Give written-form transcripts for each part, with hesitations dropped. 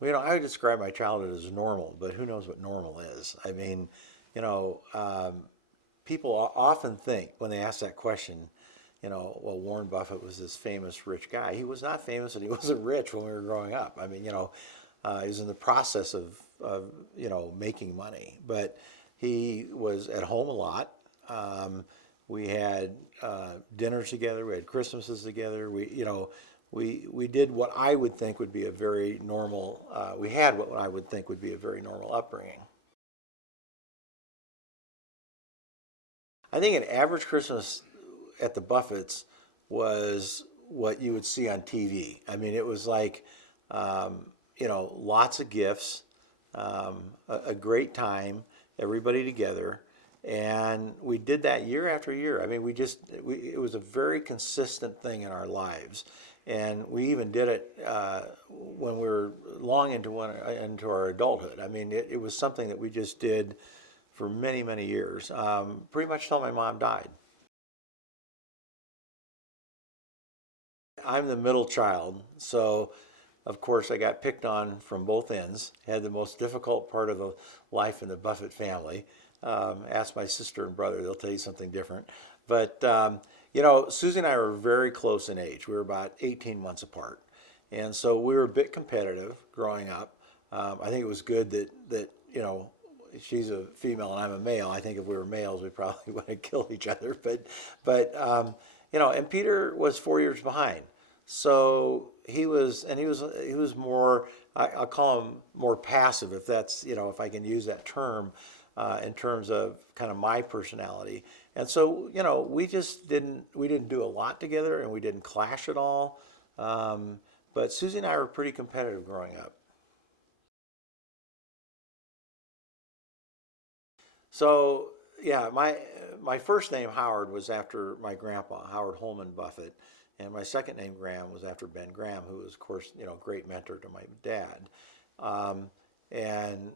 Well, I would describe my childhood as normal, but who knows what normal is? I mean, you know, people often think when they ask that question, well, Warren Buffett was this famous rich guy. He was not famous and he wasn't rich when we were growing up. I mean, he was in the process of making money, but he was at home a lot. We had dinners together. We had Christmases together. We did what I would think would be a very normal. We had what I would think would be a very normal upbringing. I think an average Christmas at the Buffetts was what you would see on TV. I mean, it was like, lots of gifts, a great time, everybody together, and we did that year after year. I mean, it was a very consistent thing in our lives, and we even did it when we were long into our adulthood. I mean, it was something that we just did for many, many years, pretty much till my mom died. I'm the middle child, so of course I got picked on from both ends. Had the most difficult part of the life in the Buffett family. Ask my sister and brother; they'll tell you something different. But Susie and I were very close in age. We were about 18 months apart, and so we were a bit competitive growing up. I think it was good that she's a female and I'm a male. I think if we were males, we probably would have killed each other. But and Peter was 4 years behind. So he was more, I'll call him more passive, if that's, if I can use that term, in terms of kind of my personality. And so, we didn't do a lot together and we didn't clash at all. But Susie and I were pretty competitive growing up. So yeah, my first name Howard was after my grandpa, Howard Holman Buffett, and my second name Graham was after Ben Graham, who was, of course, a great mentor to my dad. Um, and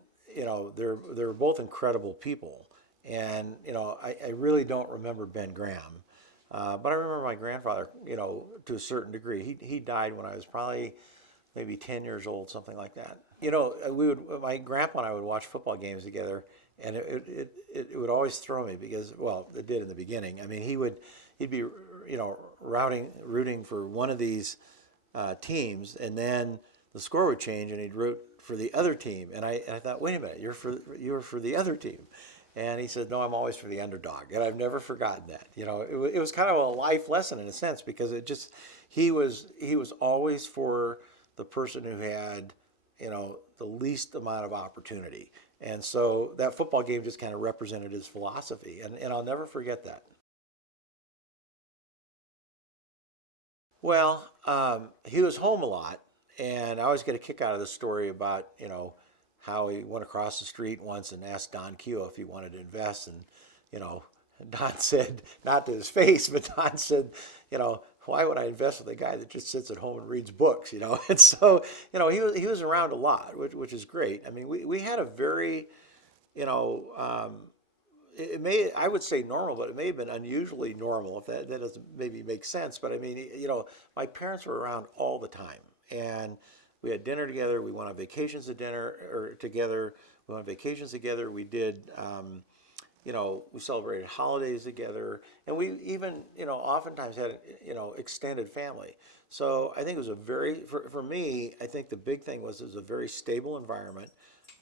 they're both incredible people, and I really don't remember Ben Graham, but I remember my grandfather, to a certain degree. He died when I was probably maybe 10 years old, something like that. My grandpa and I would watch football games together, and it would always throw me because, well, it did in the beginning. I mean, he'd be, rooting for one of these teams, and then the score would change, and he'd root for the other team. And I thought, wait a minute, you're for the other team. And he said, no, I'm always for the underdog. And I've never forgotten that. It was kind of a life lesson in a sense because he was always for the person who had, the least amount of opportunity. And so that football game just kind of represented his philosophy. And I'll never forget that. Well, he was home a lot, and I always get a kick out of the story about how he went across the street once and asked Don Q if he wanted to invest, and you know Don said not to his face, but Don said, why would I invest with a guy that just sits at home and reads books, and so he was around a lot, which is great. I mean, we had a very you know, it may I would say normal, but it may have been unusually normal if that doesn't maybe make sense. But I mean, my parents were around all the time, and we had dinner together. We went on vacations to dinner or together. We went on vacations together. We did. We celebrated holidays together, and we even, oftentimes had, extended family. So I think it was for me, I think the big thing was it was a very stable environment,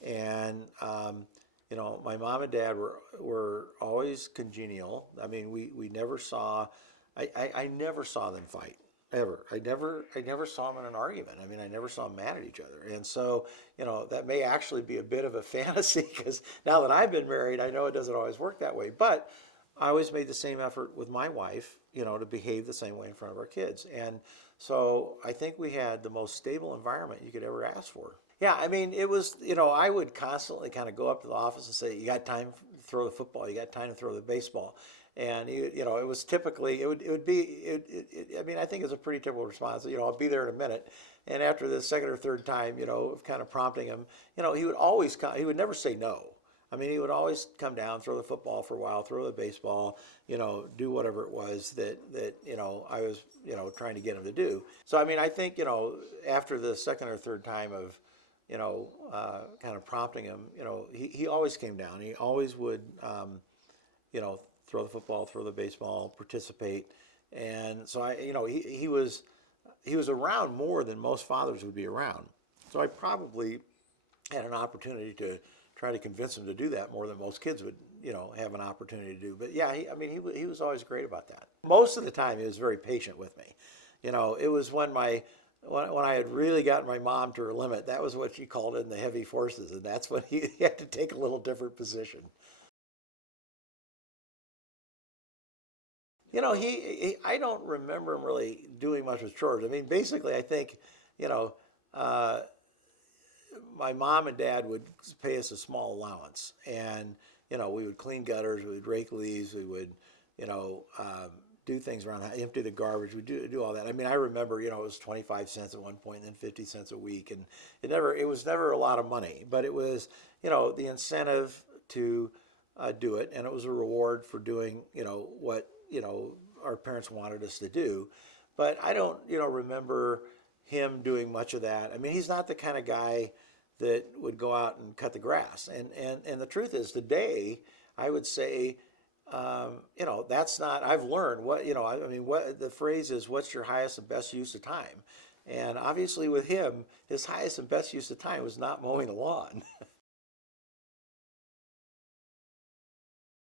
and my mom and dad were always congenial. I mean, we never saw, I never saw them fight ever. I never saw them in an argument. I mean, I never saw them mad at each other. And so, that may actually be a bit of a fantasy because now that I've been married, I know it doesn't always work that way. But I always made the same effort with my wife, to behave the same way in front of our kids. And so I think we had the most stable environment you could ever ask for. Yeah, I mean, it was, I would constantly kind of go up to the office and say, you got time to throw the football, you got time to throw the baseball. And, it was typically, it would be, I mean, I think it's a pretty typical response. I'll be there in a minute. And after the second or third time, of kind of prompting him, he would always come, he would never say no. I mean, he would always come down, throw the football for a while, throw the baseball, do whatever it was that I was, trying to get him to do. So, I mean, I think, after the second or third time of, kind of prompting him, he always came down. He always would, you know, throw the football, throw the baseball, participate. And so he was around more than most fathers would be around. So I probably had an opportunity to try to convince him to do that more than most kids would, have an opportunity to do. But yeah, he was always great about that. Most of the time, he was very patient with me. It was when I had really gotten my mom to her limit. That was what she called in the heavy forces, and that's when he had to take a little different position. I don't remember him really doing much with chores. I mean, basically, I think, you know, uh, my mom and dad would pay us a small allowance, and we would clean gutters, we would rake leaves, we would, do things around, empty the garbage, we do all that. I mean, I remember, it was 25 cents at one point, and then 50 cents a week, and it was never a lot of money, but it was, the incentive to do it, and it was a reward for doing, what our parents wanted us to do. But I don't, remember him doing much of that. I mean, he's not the kind of guy that would go out and cut the grass. And the truth is, today, I would say, that's not, I've learned what, what the phrase is, what's your highest and best use of time? And obviously with him, his highest and best use of time was not mowing the lawn.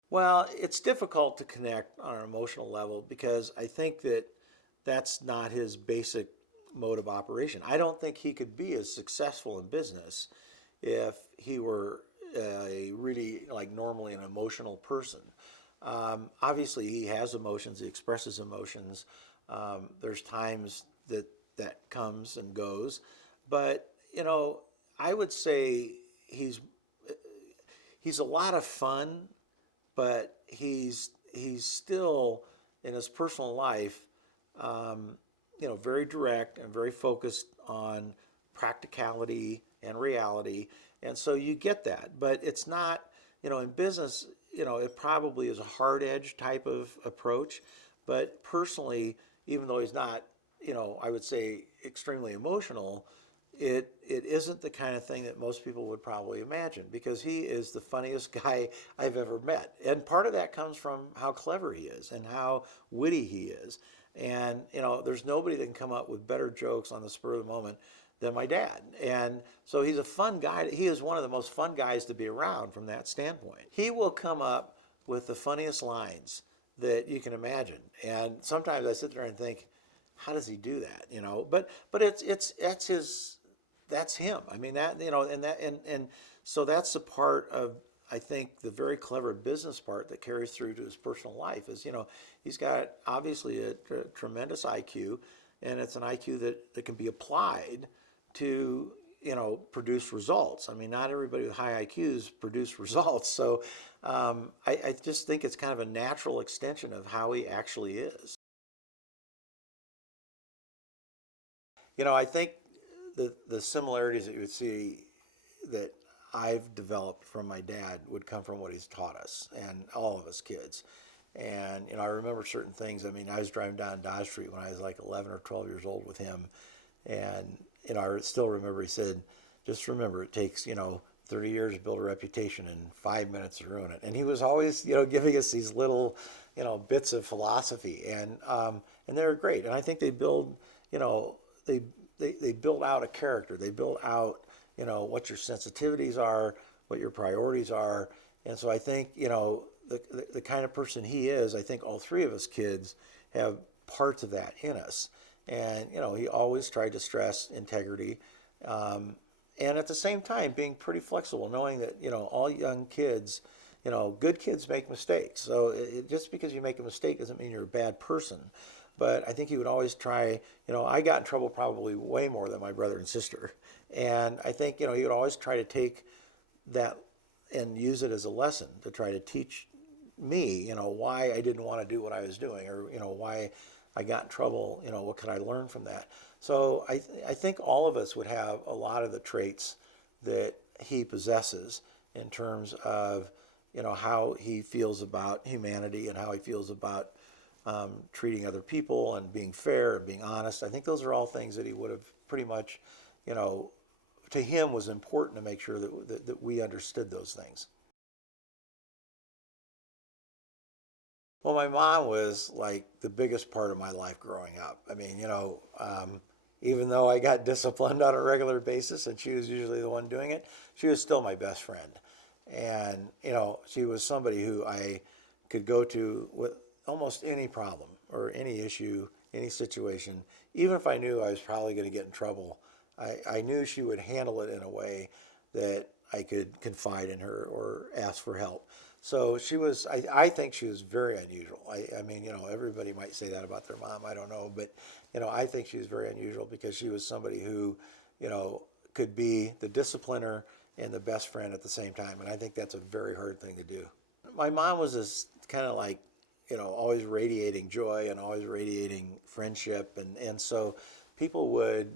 Well, it's difficult to connect on an emotional level because I think that that's not his basic mode of operation. I don't think he could be as successful in business if he were a really like normally an emotional person. Obviously, he has emotions. He expresses emotions. There's times that comes and goes, but I would say he's a lot of fun, but he's still in his personal life, very direct and very focused on practicality and reality, and so you get that. But it's not, in business, it probably is a hard edge type of approach. But personally, even though he's not, I would say extremely emotional, it isn't the kind of thing that most people would probably imagine because he is the funniest guy I've ever met. And part of that comes from how clever he is and how witty he is. And, there's nobody that can come up with better jokes on the spur of the moment than my dad. And so he's a fun guy. He is one of the most fun guys to be around from that standpoint. He will come up with the funniest lines that you can imagine. And sometimes I sit there and think, how does he do that? But it's that's him. I mean that and so that's the part of I think the very clever business part that carries through to his personal life is he's got obviously a tremendous IQ, and it's an IQ that can be applied to produce results. I mean, not everybody with high IQs produce results, so I just think it's kind of a natural extension of how he actually is. I think the similarities that you would see that I've developed from my dad would come from what he's taught us and all of us kids. And I remember certain things. I mean, I was driving down Dodge Street when I was like 11 or 12 years old with him, and I still remember he said, "Just remember, it takes 30 years to build a reputation and 5 minutes to ruin it." And he was always giving us these little bits of philosophy, and they're great. And I think they build they they build out a character. They build out what your sensitivities are, what your priorities are. And so I think the kind of person he is, I think all three of us kids have parts of that in us. And he always tried to stress integrity, and at the same time being pretty flexible, knowing that all young kids, good kids make mistakes. So just because you make a mistake doesn't mean you're a bad person. But I think he would always try. I got in trouble probably way more than my brother and sister, and I think he would always try to take that and use it as a lesson to try to teach me, why I didn't want to do what I was doing, or why I got in trouble. What could I learn from that? So I think all of us would have a lot of the traits that he possesses in terms of how he feels about humanity and how he feels about treating other people and being fair and being honest. I think those are all things that he would have pretty much, to him was important to make sure that we understood those things. Well, my mom was like the biggest part of my life growing up. I mean, even though I got disciplined on a regular basis and she was usually the one doing it, she was still my best friend. And, she was somebody who I could go to with almost any problem or any issue, any situation. Even if I knew I was probably going to get in trouble, I knew she would handle it in a way that I could confide in her or ask for help. So she was, I think she was very unusual. I mean, everybody might say that about their mom. I don't know. But, I think she was very unusual because she was somebody who, could be the discipliner and the best friend at the same time. And I think that's a very hard thing to do. My mom was this kind of like, always radiating joy and always radiating friendship. And so people would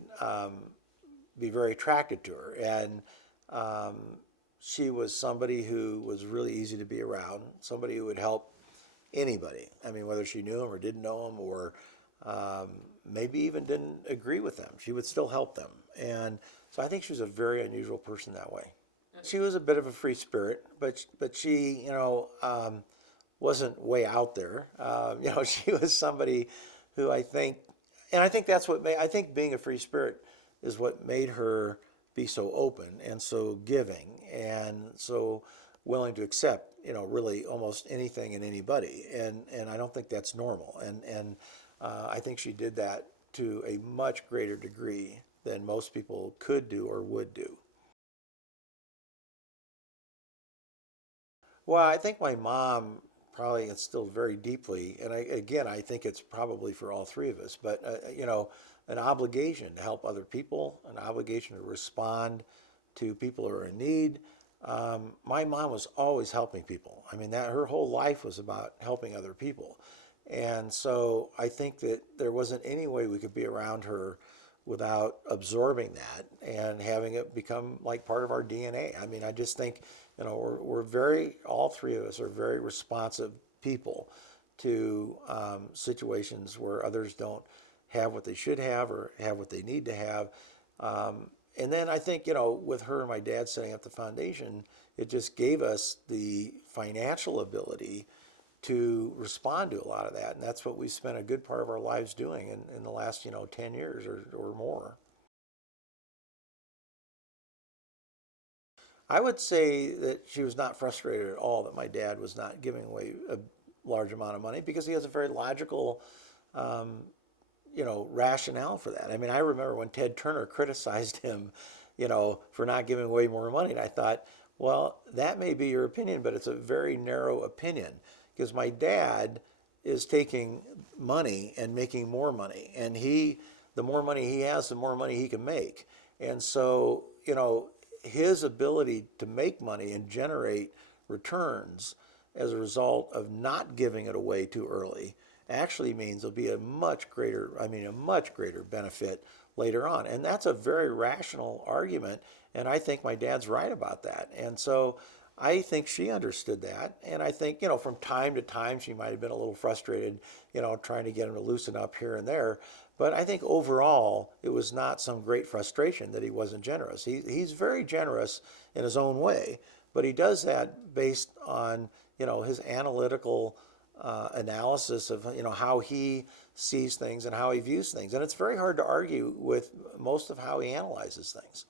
be very attracted to her. And she was somebody who was really easy to be around, somebody who would help anybody. I mean, whether she knew them or didn't know them or maybe even didn't agree with them, she would still help them. And so I think she was a very unusual person that way. She was a bit of a free spirit, but she, wasn't way out there. She was somebody who I think that's what made, I think being a free spirit is what made her be so open and so giving and so willing to accept, really almost anything and anybody. And I don't think that's normal. And I think she did that to a much greater degree than most people could do or would do. Well, I think my mom probably instilled very deeply, and I think it's probably for all three of us, but an obligation to help other people, an obligation to respond to people who are in need. My mom was always helping people. I mean, that her whole life was about helping other people, and so I think that there wasn't any way we could be around her without absorbing that and having it become like part of our DNA. I mean, I just think, we're very, all three of us are very responsive people to situations where others don't have what they should have or have what they need to have. And then I think, with her and my dad setting up the foundation, it just gave us the financial ability to respond to a lot of that. And that's what we spent a good part of our lives doing in the last, 10 years or more. I would say that she was not frustrated at all that my dad was not giving away a large amount of money because he has a very logical, rationale for that. I mean, I remember when Ted Turner criticized him, for not giving away more money. And I thought, well, that may be your opinion, but it's a very narrow opinion because my dad is taking money and making more money. And the more money he has, the more money he can make. And so, his ability to make money and generate returns as a result of not giving it away too early actually means there'll be a much greater benefit later on. And that's a very rational argument. And I think my dad's right about that. And so I think she understood that. And I think, from time to time, she might have been a little frustrated, trying to get him to loosen up here and there. But I think overall, it was not some great frustration that he wasn't generous. He's very generous in his own way, but he does that based on, his analytical analysis of, how he sees things and how he views things. And it's very hard to argue with most of how he analyzes things.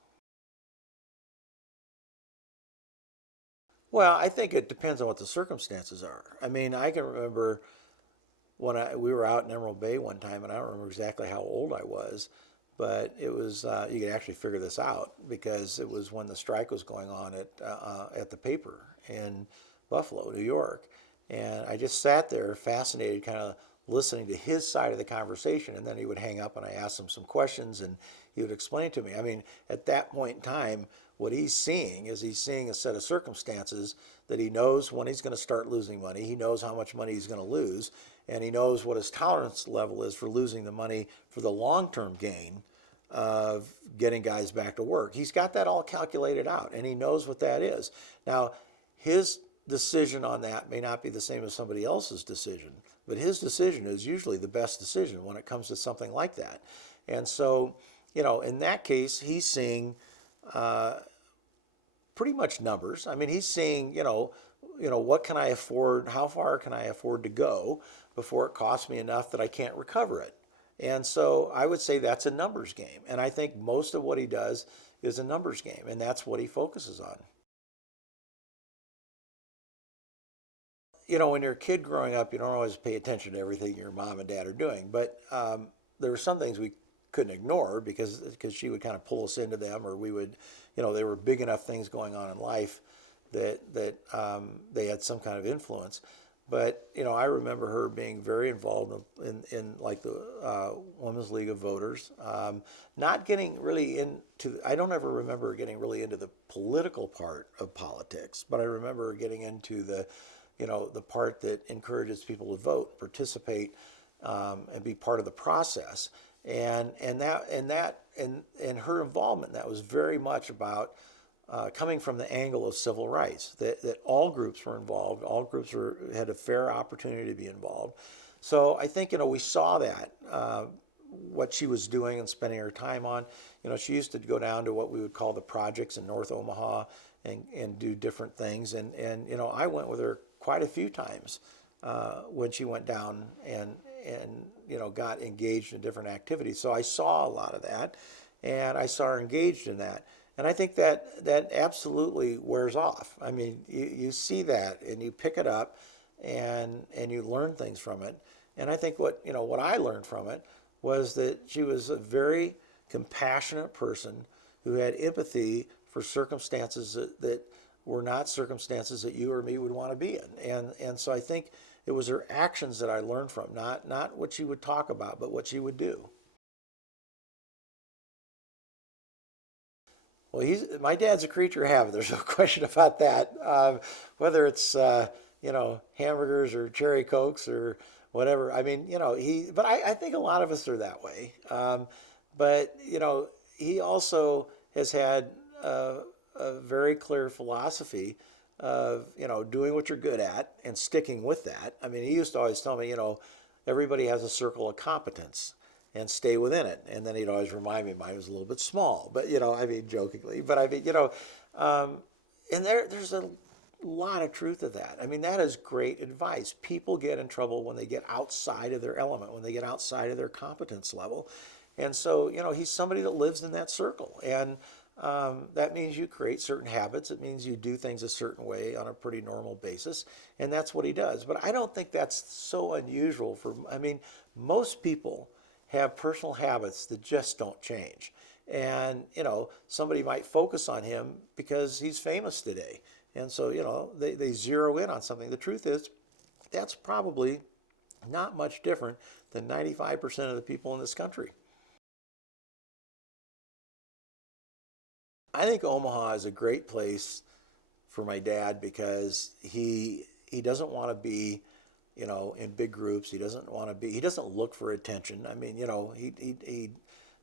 Well, I think it depends on what the circumstances are. I mean, I can remember when we were out in Emerald Bay one time, and I don't remember exactly how old I was, but it was you could actually figure this out because it was when the strike was going on at the paper in Buffalo, New York, and I just sat there fascinated, kind of listening to his side of the conversation, and then he would hang up, and I asked him some questions, and he would explain to me. I mean, at that point in time, what he's seeing is he's seeing a set of circumstances that he knows when he's going to start losing money. He knows how much money he's going to lose, and he knows what his tolerance level is for losing the money for the long-term gain of getting guys back to work. He's got that all calculated out, and he knows what that is. Now, his decision on that may not be the same as somebody else's decision, but his decision is usually the best decision when it comes to something like that. And so, in that case, he's seeing pretty much numbers. I mean, he's seeing, what can I afford? How far can I afford to go before it costs me enough that I can't recover it? And so I would say that's a numbers game. And I think most of what he does is a numbers game, and that's what he focuses on. When you're a kid growing up, you don't always pay attention to everything your mom and dad are doing. But there were some things we couldn't ignore because she would kind of pull us into them, or we would, they were big enough things going on in life that they had some kind of influence. But I remember her being very involved in like the Women's League of Voters. Not getting really into. I don't ever remember getting really into the political part of politics, but I remember getting into the part that encourages people to vote, participate, and be part of the process. And her involvement, that was very much about coming from the angle of civil rights, that all groups were involved, all groups had a fair opportunity to be involved. So I think, we saw that, what she was doing and spending her time on. She used to go down to what we would call the projects in North Omaha and do different things. And I went with her quite a few times when she went down and got engaged in different activities. So I saw a lot of that, and I saw her engaged in that. And I think that absolutely wears off. I mean, you see that and you pick it up and you learn things from it. And I think what I learned from it was that she was a very compassionate person who had empathy for circumstances that were not circumstances that you or me would want to be in. And so I think it was her actions that I learned from, not what she would talk about, but what she would do. Well, my dad's a creature of habit. There's no question about that. Whether it's hamburgers or cherry cokes or whatever. I mean, But I think a lot of us are that way. But he also has had a very clear philosophy of doing what you're good at and sticking with that. I mean, he used to always tell me, everybody has a circle of competence and stay within it. And then he'd always remind me mine was a little bit small, but I mean, jokingly. But I mean, and there's a lot of truth to that. I mean, that is great advice. People get in trouble when they get outside of their element, when they get outside of their competence level. And so, he's somebody that lives in that circle. And that means you create certain habits. It means you do things a certain way on a pretty normal basis. And that's what he does. But I don't think that's so unusual I mean, most people have personal habits that just don't change. And, somebody might focus on him because he's famous today. And so, they zero in on something. The truth is, that's probably not much different than 95% of the people in this country. I think Omaha is a great place for my dad because he doesn't want to be, in big groups. He doesn't look for attention. I mean, he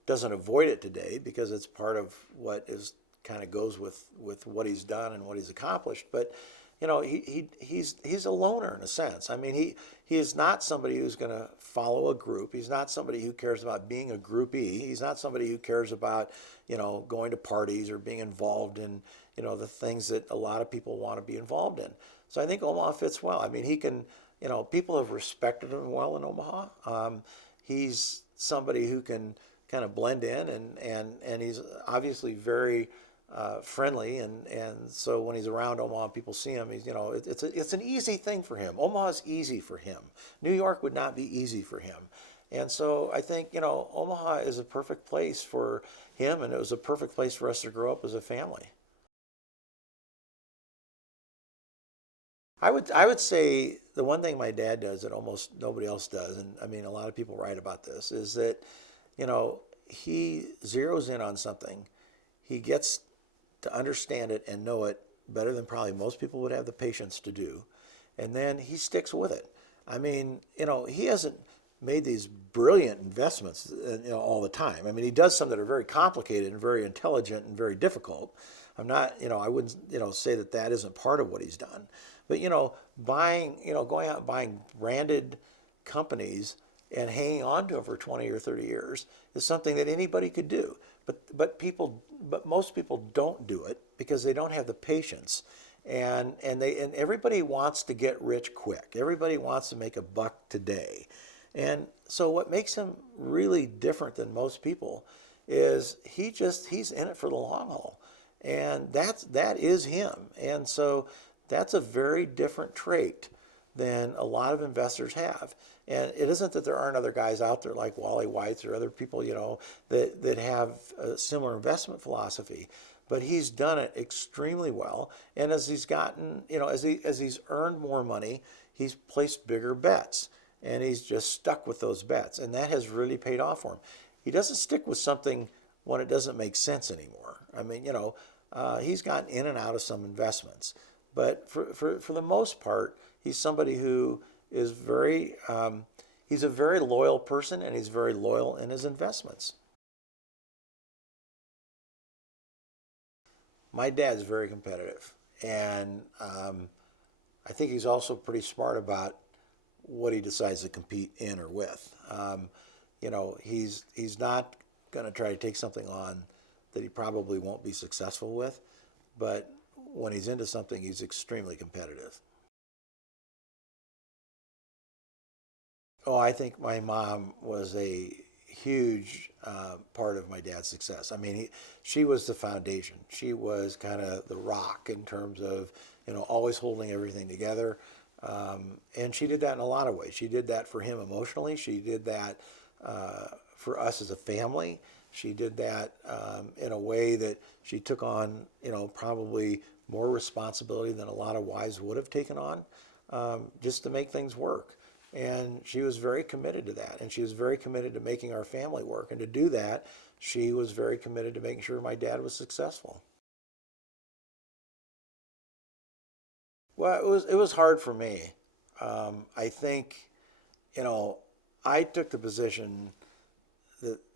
doesn't avoid it today because it's part of what is kind of goes with what he's done and what he's accomplished. But, he's a loner in a sense. I mean, he is not somebody who's going to follow a group. He's not somebody who cares about being a groupie. He's not somebody who cares about, going to parties or being involved in, the things that a lot of people want to be involved in. So I think Omaha fits well. I mean, he can, people have respected him well in Omaha. He's somebody who can kind of blend in and he's obviously very friendly, and so when he's around Omaha, people see him. It's an easy thing for him. Omaha's easy for him. New York would not be easy for him, and so I think Omaha is a perfect place for him, and it was a perfect place for us to grow up as a family. I would say the one thing my dad does that almost nobody else does, and I mean a lot of people write about this, is that he zeroes in on something. He gets to understand it and know it better than probably most people would have the patience to do. And then he sticks with it. I mean, he hasn't made these brilliant investments, all the time. I mean, he does some that are very complicated and very intelligent and very difficult. I'm not, I wouldn't, say that isn't part of what he's done. But, buying, going out and buying branded companies and hanging on to them for 20 or 30 years is something that anybody could do. but most people don't do it because they don't have the patience, and everybody wants to get rich quick. Everybody wants to make a buck today, and so what makes him really different than most people is he's in it for the long haul, and that is him, and so that's a very different trait than a lot of investors have. And it isn't that there aren't other guys out there like Wally Weitz or other people, that have a similar investment philosophy. But he's done it extremely well. And as he's gotten, as he's earned more money, he's placed bigger bets. And he's just stuck with those bets. And that has really paid off for him. He doesn't stick with something when it doesn't make sense anymore. I mean, he's gotten in and out of some investments. But for the most part, he's somebody who is he's a very loyal person, and he's very loyal in his investments. My dad's very competitive, and I think he's also pretty smart about what he decides to compete in or with. He's not going to try to take something on that he probably won't be successful with, but when he's into something, he's extremely competitive. Oh, I think my mom was a huge part of my dad's success. I mean, she was the foundation. She was kind of the rock in terms of, always holding everything together. And she did that in a lot of ways. She did that for him emotionally. She did that for us as a family. She did that in a way that she took on, probably more responsibility than a lot of wives would have taken on, just to make things work. And she was very committed to that. And she was very committed to making our family work. And to do that, she was very committed to making sure my dad was successful. Well, it was hard for me. I think, you know, I took the position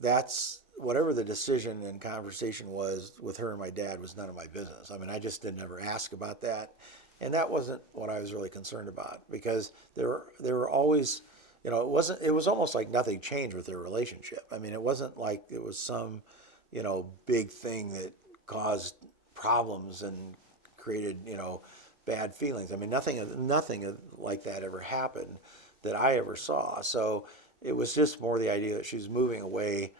that's whatever the decision and conversation was with her and my dad was none of my business. I mean, I just didn't ever ask about that, and that wasn't what I was really concerned about because there were always, it was almost like nothing changed with their relationship. I mean, it wasn't like it was some, big thing that caused problems and created, bad feelings. I mean, nothing like that ever happened that I ever saw. So it was just more the idea that she's moving away,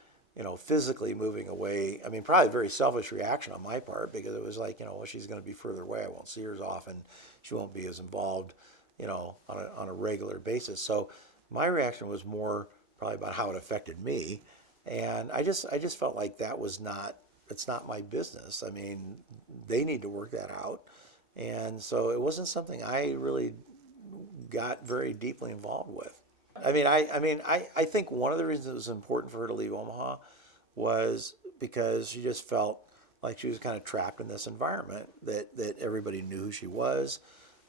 physically moving away. I mean, probably a very selfish reaction on my part because it was like, well, she's going to be further away. I won't see her as often. She won't be as involved, on a regular basis. So my reaction was more probably about how it affected me. And I just felt like it's not my business. I mean, they need to work that out. And so it wasn't something I really got very deeply involved with. I think one of the reasons it was important for her to leave Omaha was because she just felt like she was kind of trapped in this environment that everybody knew who she was,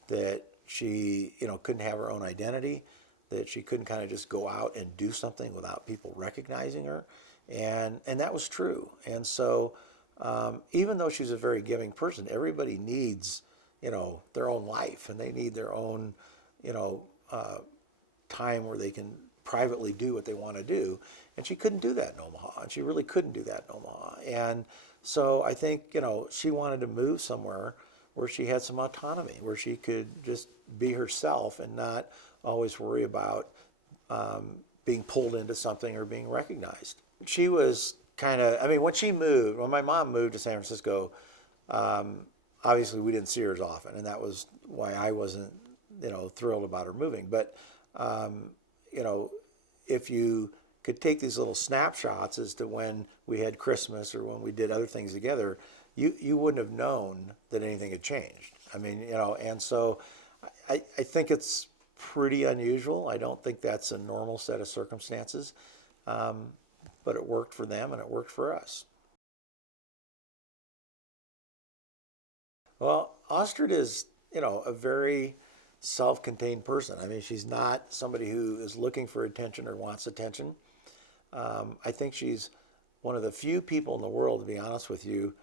that she, couldn't have her own identity, that she couldn't kind of just go out and do something without people recognizing her. And that was true. And so even though she's a very giving person, everybody needs, their own life, and they need their own, time where they can privately do what they want to do. And she couldn't do that in Omaha, and she really couldn't do that in Omaha. And so I think, she wanted to move somewhere where she had some autonomy, where she could just be herself and not always worry about being pulled into something or being recognized. She was kind of, when my mom moved to San Francisco, obviously we didn't see her as often, and that was why I wasn't, thrilled about her moving. But, if you could take these little snapshots as to when we had Christmas or when we did other things together, you wouldn't have known that anything had changed. I mean, and so I think it's pretty unusual. I don't think that's a normal set of circumstances, but it worked for them and it worked for us. Well, Astrid is, a very self-contained person. I mean, she's not somebody who is looking for attention or wants attention. I think she's one of the few people in the world, to be honest with you,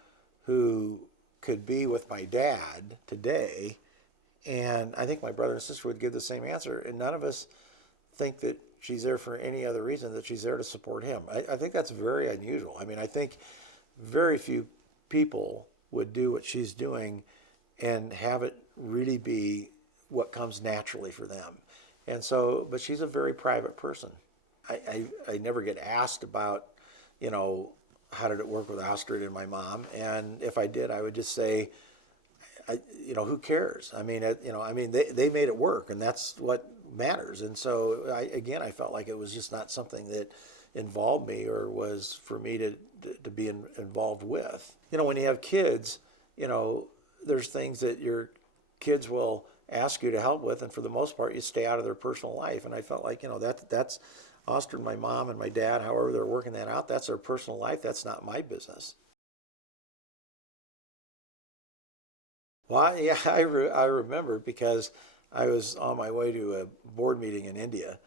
who could be with my dad today, and I think my brother and sister would give the same answer, and none of us think that she's there for any other reason that she's there to support him. I think that's very unusual. I mean, I think very few people would do what she's doing and have it really be what comes naturally for them. And so, but she's a very private person. I never get asked about, you know, how did it work with Astrid and my mom? And if I did, I would just say, you know, who cares? I mean, they made it work, and that's what matters. And so, I felt like it was just not something that involved me or was for me to be involved with. You know, when you have kids, you know, there's things that your kids will ask you to help with, and for the most part, you stay out of their personal life. And I felt like, you know, that's Astrid, my mom, and my dad, however they're working that out, that's their personal life. That's not my business. Well, yeah, I remember because I was on my way to a board meeting in India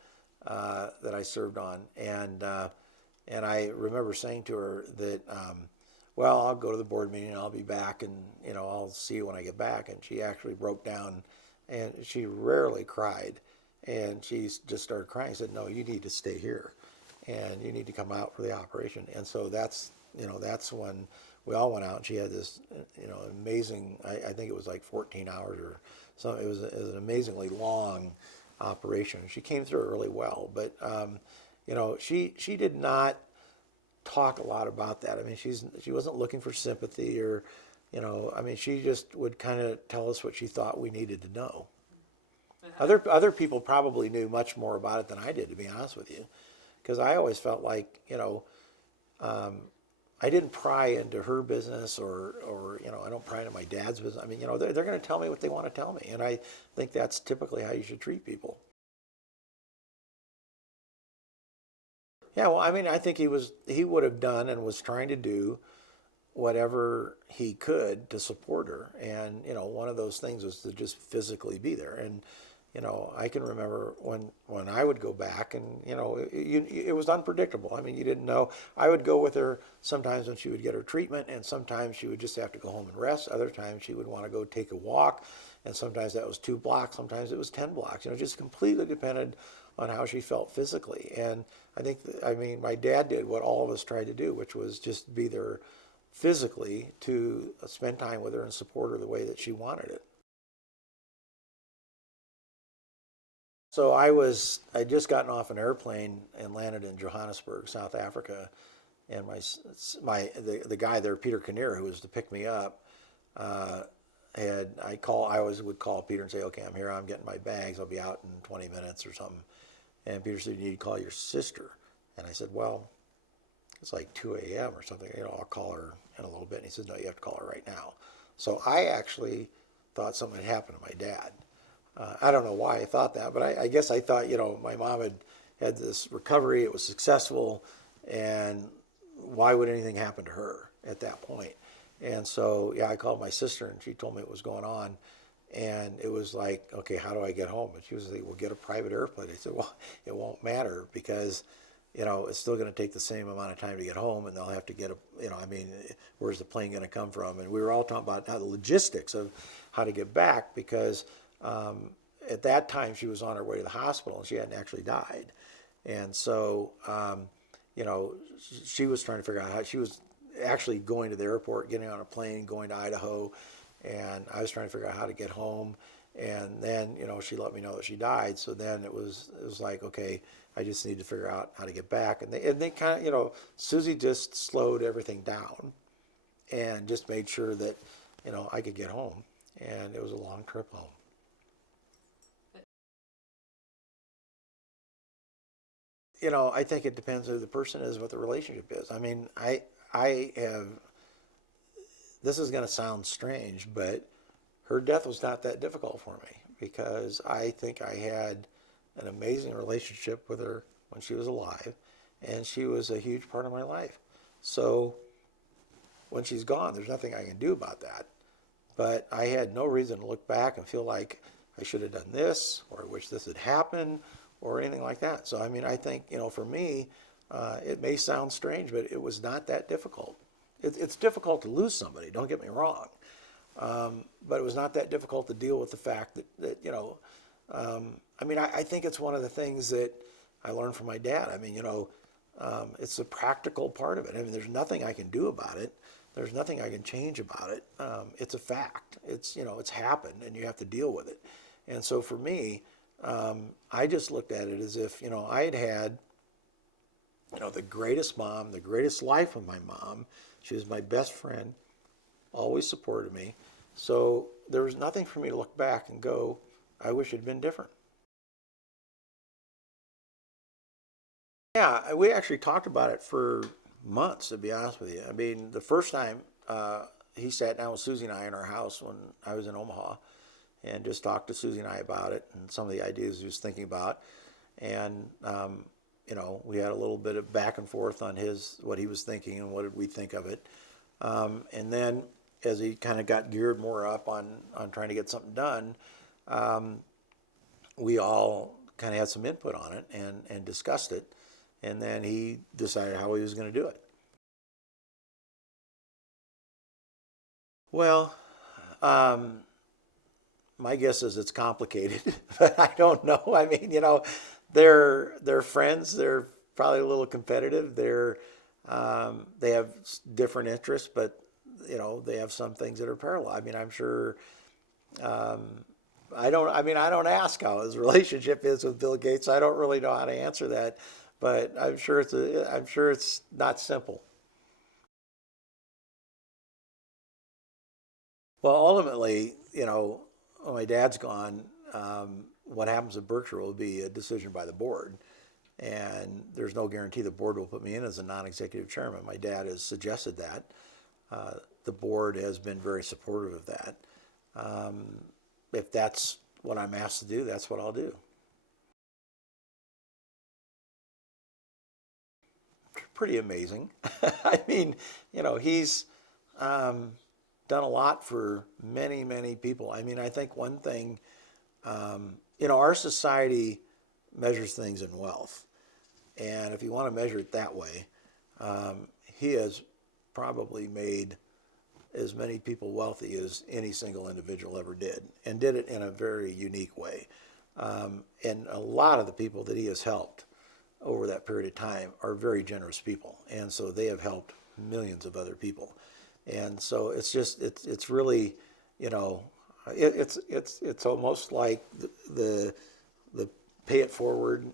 that I served on, and I remember saying to her that, well, I'll go to the board meeting and I'll be back, and you know, I'll see you when I get back. And she actually broke down, and she rarely cried, and she just started crying. I said, no, you need to stay here, and you need to come out for the operation. And so that's, you know, that's when we all went out, and she had this, you know, amazing, I think it was like 14 hours or something. It was an amazingly long operation. She came through it really well, but, you know, she did not talk a lot about that. I mean, she wasn't looking for sympathy or, you know, I mean, she just would kind of tell us what she thought we needed to know. Other people probably knew much more about it than I did, to be honest with you, because I always felt like, you know, I didn't pry into her business or you know, I don't pry into my dad's business. I mean, you know, they're going to tell me what they want to tell me, and I think that's typically how you should treat people. Yeah, well, I mean, I think he would have done and was trying to do whatever he could to support her. And, you know, one of those things was to just physically be there. And, you know, I can remember when I would go back and, you know, it was unpredictable. I mean, you didn't know. I would go with her sometimes when she would get her treatment, and sometimes she would just have to go home and rest. Other times she would want to go take a walk, and sometimes that was 2 blocks, sometimes it was 10 blocks. You know, just completely depended on how she felt physically. And I think, I mean, my dad did what all of us tried to do, which was just be there physically to spend time with her and support her the way that she wanted it. So I just gotten off an airplane and landed in Johannesburg, South Africa, and the guy there, Peter Kinnear, who was to pick me up, uh, I always would call Peter and say, okay, I'm here, I'm getting my bags, I'll be out in 20 minutes or something. And Peter said, you need to call your sister. And I said, well, it's like 2 a.m. or something, you know, I'll call her in a little bit. And he says, no, you have to call her right now. So I actually thought something had happened to my dad. I don't know why I thought that, but I guess I thought, you know, my mom had this recovery, it was successful, and why would anything happen to her at that point? And so, yeah, I called my sister, and she told me what was going on. And it was like, okay, how do I get home? And she was like, well, get a private airplane. I said, well, it won't matter because, you know, it's still going to take the same amount of time to get home, and they'll have to get you know, I mean, where's the plane going to come from? And we were all talking about how the logistics of how to get back because at that time she was on her way to the hospital and she hadn't actually died. And so, you know, she was trying to figure out how she was actually going to the airport, getting on a plane, going to Idaho, and I was trying to figure out how to get home. And then, you know, she let me know that she died. So then it was like, okay, I just need to figure out how to get back. And they kind of, you know, Susie just slowed everything down and just made sure that, you know, I could get home. And it was a long trip home. You know, I think it depends who the person is, what the relationship is. I mean, I have, this is going to sound strange, but her death was not that difficult for me because I think I had an amazing relationship with her when she was alive, and she was a huge part of my life. So when she's gone, there's nothing I can do about that. But I had no reason to look back and feel like I should have done this or I wish this had happened or anything like that. So, I mean, I think, you know, for me, it may sound strange, but it was not that difficult. It's difficult to lose somebody, don't get me wrong. But it was not that difficult to deal with the fact that you know, I mean, I think it's one of the things that I learned from my dad. I mean, you know, It's a practical part of it. I mean, there's nothing I can do about it. There's nothing I can change about it. It's a fact. It's, it's happened and you have to deal with it. And so for me, I just looked at it as if, I had had, the greatest mom, the greatest life with my mom. She was my best friend, always supported me. So there was nothing for me to look back and go, I wish it had been different. Yeah, we actually talked about it for months, to be honest with you. I mean, the first time he sat down with Susie and I in our house when I was in Omaha and just talked to Susie and I about it and some of the ideas he was thinking about. And, we had a little bit of back and forth on what he was thinking and what did we think of it. And then as he kind of got geared more up on trying to get something done, we all kind of had some input on it and discussed it. And then he decided how he was going to do it. Well, my guess is it's complicated, but I don't know. I mean, they're friends. They're probably a little competitive. They have different interests, but they have some things that are parallel. I mean, I'm sure. I don't ask how his relationship is with Bill Gates. I don't really know how to answer that, but I'm sure it's not simple. Well, ultimately, when my dad's gone, what happens at Berkshire will be a decision by the board. And there's no guarantee the board will put me in as a non-executive chairman. My dad has suggested that. The board has been very supportive of that. If that's what I'm asked to do, that's what I'll do. Pretty amazing. I mean, he's done a lot for many, many people. I mean, I think one thing, our society measures things in wealth. And if you want to measure it that way, he has probably made as many people wealthy as any single individual ever did, and did it in a very unique way. And a lot of the people that he has helped over that period of time are very generous people, and so they have helped millions of other people. And so it's really, it's almost like the pay it forward,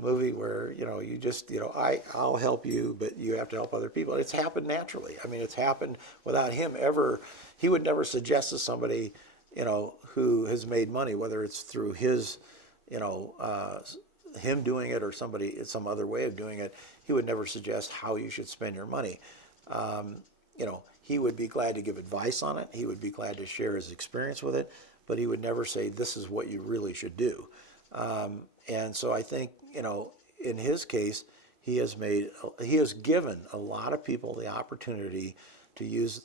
movie where you just I'll help you, but you have to help other people. It's happened naturally. I mean, it's happened without him ever. He would never suggest to somebody who has made money, whether it's through his him doing it or some other way of doing it. He would never suggest how you should spend your money. He would be glad to give advice on it. He would be glad to share his experience with it, but he would never say, this is what you really should do. And so I think, in his case, he has given a lot of people the opportunity to use,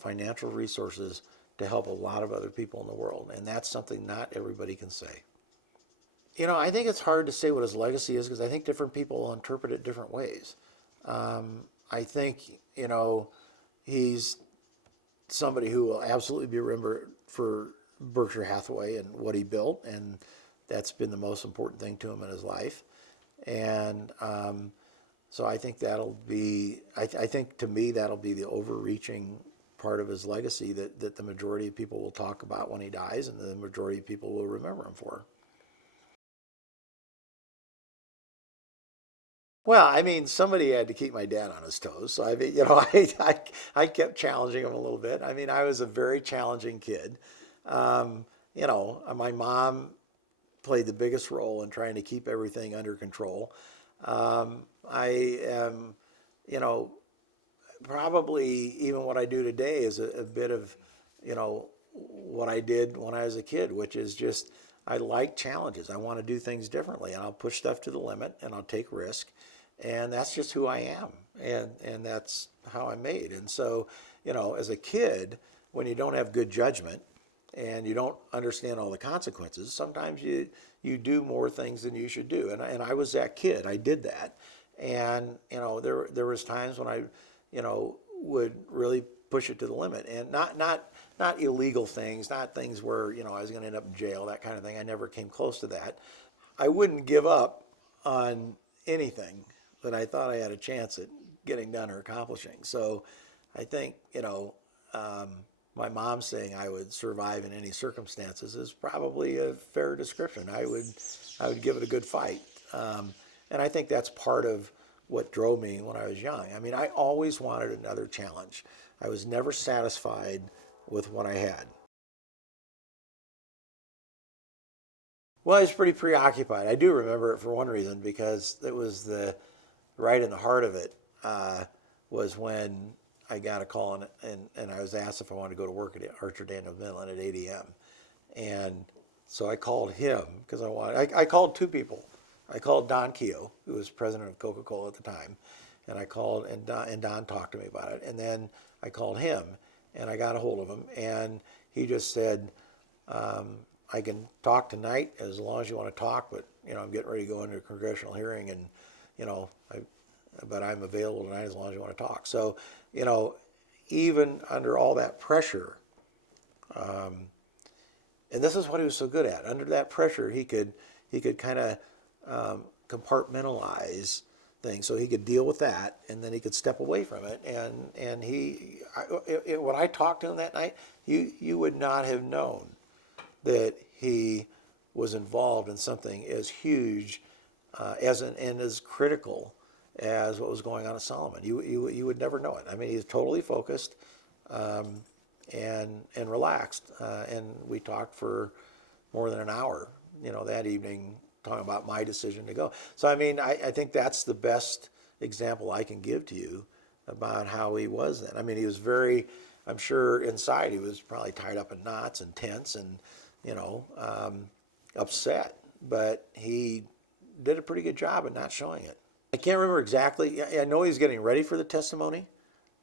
financial resources to help a lot of other people in the world. And that's something not everybody can say. I think it's hard to say what his legacy is because I think different people will interpret it different ways. I think, he's somebody who will absolutely be remembered for Berkshire Hathaway and what he built, and that's been the most important thing to him in his life. And so I think I think to me, that'll be the overreaching part of his legacy that the majority of people will talk about when he dies, and the majority of people will remember him for. Well, I mean, somebody had to keep my dad on his toes. So I mean, I kept challenging him a little bit. I mean, I was a very challenging kid. My mom played the biggest role in trying to keep everything under control. I am, probably even what I do today is a bit of, what I did when I was a kid, which is just I like challenges. I want to do things differently, and I'll push stuff to the limit, and I'll take risk, and that's just who I am, and that's how I'm made. And so, as a kid, when you don't have good judgment and you don't understand all the consequences, sometimes you do more things than you should do. And I was that kid. I did that, and there was times when I would really push it to the limit, and not illegal things, not things where I was going to end up in jail, that kind of thing. I never came close to that. I wouldn't give up on anything, than I thought I had a chance at getting done or accomplishing. So I think, my mom saying I would survive in any circumstances is probably a fair description. I would give it a good fight. And I think that's part of what drove me when I was young. I mean, I always wanted another challenge. I was never satisfied with what I had. Well, I was pretty preoccupied. I do remember it for one reason because it was the right in the heart of it was when I got a call and I was asked if I wanted to go to work at Archer Daniel Midland at 8 a.m. And so I called him because I called two people. I called Don Keogh, who was president of Coca-Cola at the time, and I called and Don talked to me about it. And then I called him and I got a hold of him and he just said, I can talk tonight as long as you want to talk, but I'm getting ready to go into a congressional hearing, and you know, I, but I'm available tonight as long as you want to talk. So, even under all that pressure, and this is what he was so good at. Under that pressure, he could kind of compartmentalize things, so he could deal with that, and then he could step away from it. And when I talked to him that night, you would not have known that he was involved in something as huge and as critical as what was going on at Solomon. You would never know it. I mean, he's totally focused and relaxed. And we talked for more than an hour, that evening, talking about my decision to go. So, I mean, I think that's the best example I can give to you about how he was then. I mean, he was very, I'm sure inside he was probably tied up in knots and tense and, upset, but he did a pretty good job at not showing it. I can't remember exactly. I know he was getting ready for the testimony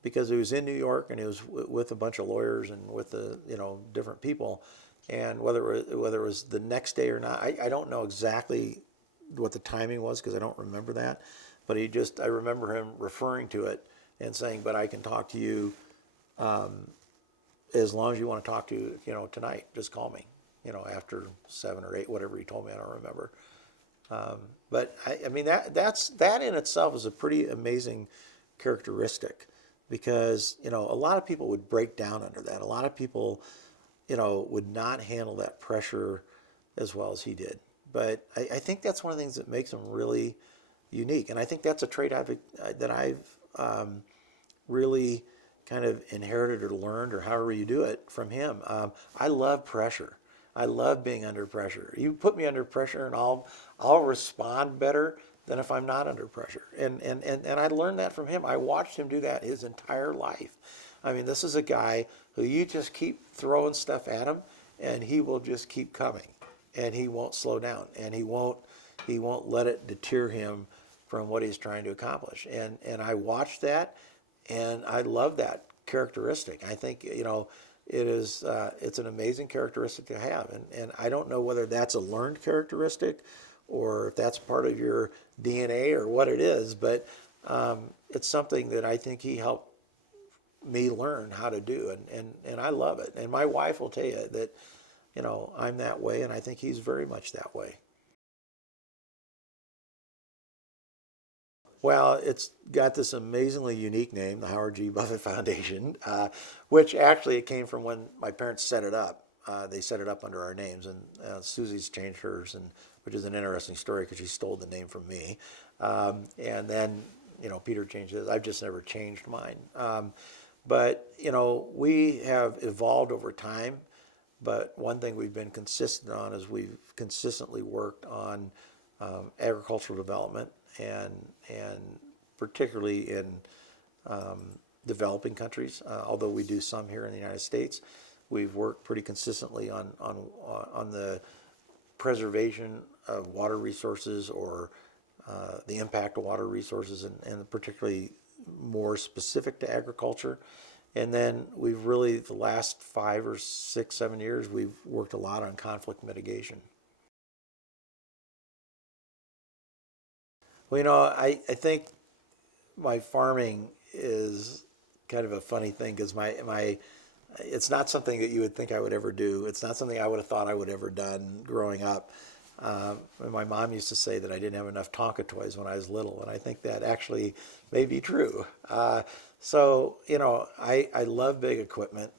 because he was in New York and he was with a bunch of lawyers and with the different people, and whether it was the next day or not, I don't know exactly what the timing was because I don't remember that, but I remember him referring to it and saying, "But I can talk to you as long as you want to talk to tonight. Just call me." After 7 or 8, whatever he told me, I don't remember. But I mean that in itself is a pretty amazing characteristic, because a lot of people would break down under that. A lot of people would not handle that pressure as well as he did. But I think that's one of the things that makes him really unique, and I think that's a trait that I've really kind of inherited or learned, or however you do it, from him. I love pressure. I love being under pressure. You put me under pressure and I'll respond better than if I'm not under pressure. And I learned that from him. I watched him do that his entire life. I mean, this is a guy who you just keep throwing stuff at him and he will just keep coming, and he won't slow down, and he won't let it deter him from what he's trying to accomplish. And I watched that and I love that characteristic. I think, it's an amazing characteristic to have, and I don't know whether that's a learned characteristic or if that's part of your DNA or what it is, but it's something that I think he helped me learn how to do, and I love it. And my wife will tell you that I'm that way, and I think he's very much that way. Well, it's got this amazingly unique name, the Howard G. Buffett Foundation, which actually it came from when my parents set it up. They set it up under our names, and Susie's changed hers, and which is an interesting story because she stole the name from me. And then Peter changed his. I've just never changed mine. But we have evolved over time. But one thing we've been consistent on is we've consistently worked on agricultural development, and particularly in developing countries. Although we do some here in the United States, we've worked pretty consistently on the preservation of water resources, or the impact of water resources, and particularly more specific to agriculture. And then we've really, the last 5 or 6, 7 years, we've worked a lot on conflict mitigation. Well, I think my farming is kind of a funny thing because my it's not something that you would think I would ever do. It's not something I would have thought I would ever done growing up. And my mom used to say that I didn't have enough Tonka toys when I was little, and I think that actually may be true. So, I love big equipment.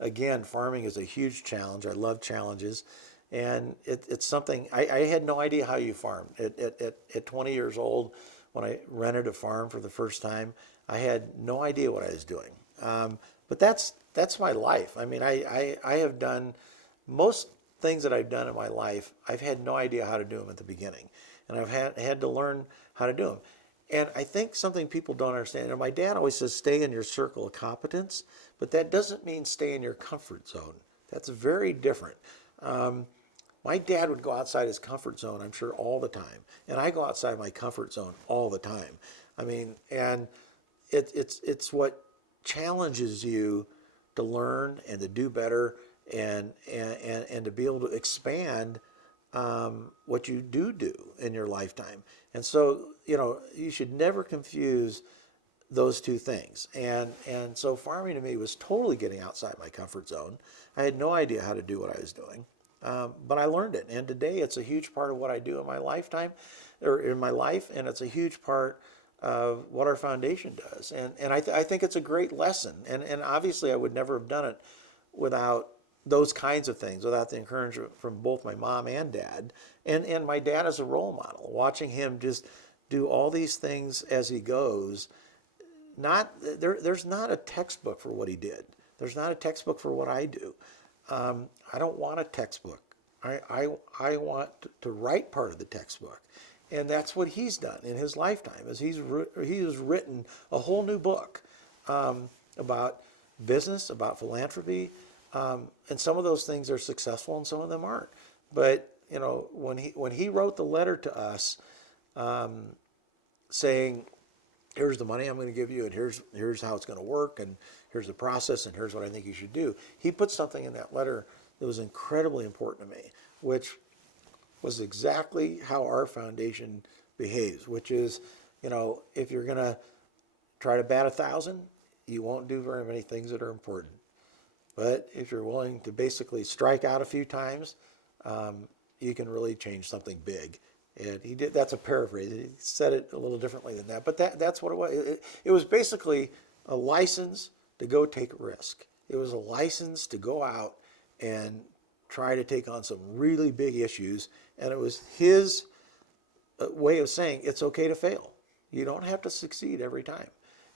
Again, farming is a huge challenge. I love challenges. And it's something, I had no idea how you farm. At 20 years old, when I rented a farm for the first time, I had no idea what I was doing. But that's my life. I mean, I have done most things that I've done in my life, I've had no idea how to do them at the beginning. And I've had to learn how to do them. And I think something people don't understand, and my dad always says, stay in your circle of competence, but that doesn't mean stay in your comfort zone. That's very different. My dad would go outside his comfort zone, I'm sure, all the time. And I go outside my comfort zone all the time. I mean, and it's what challenges you to learn and to do better and to be able to expand what you do in your lifetime. And so, you should never confuse those two things. And so farming to me was totally getting outside my comfort zone. I had no idea how to do what I was doing. But I learned it. And today it's a huge part of what I do in my lifetime, or in my life, and it's a huge part of what our foundation does. And I think it's a great lesson. And obviously I would never have done it without those kinds of things, without the encouragement from both my mom and dad. And my dad is a role model, watching him just do all these things as he goes. There's not a textbook for what he did. There's not a textbook for what I do. I don't want a textbook. I want to write part of the textbook. And that's what he's done in his lifetime, is he has written a whole new book about business, about philanthropy, and some of those things are successful and some of them aren't. But when he wrote the letter to us, saying, here's the money I'm going to give you, and here's how it's going to work, and here's the process, and here's what I think you should do. He put something in that letter that was incredibly important to me, which was exactly how our foundation behaves, which is, if you're going to try to bat 1,000, you won't do very many things that are important. But if you're willing to basically strike out a few times, you can really change something big. And he did. That's a paraphrase. He said it a little differently than that. But that's what it was. It was basically a license to go take a risk. It was a license to go out and try to take on some really big issues. And it was his way of saying it's okay to fail. You don't have to succeed every time.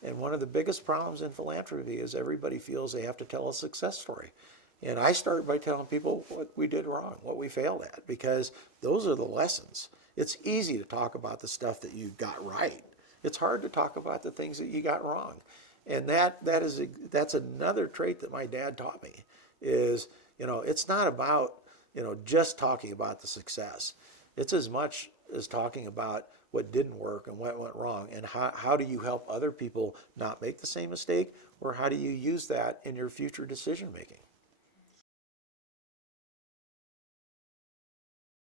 And one of the biggest problems in philanthropy is everybody feels they have to tell a success story. And I start by telling people what we did wrong, what we failed at, because those are the lessons. It's easy to talk about the stuff that you got right. It's hard to talk about the things that you got wrong. And that's another trait that my dad taught me is, it's not about, just talking about the success. It's as much as talking about what didn't work and what went wrong, and how do you help other people not make the same mistake, or how do you use that in your future decision making.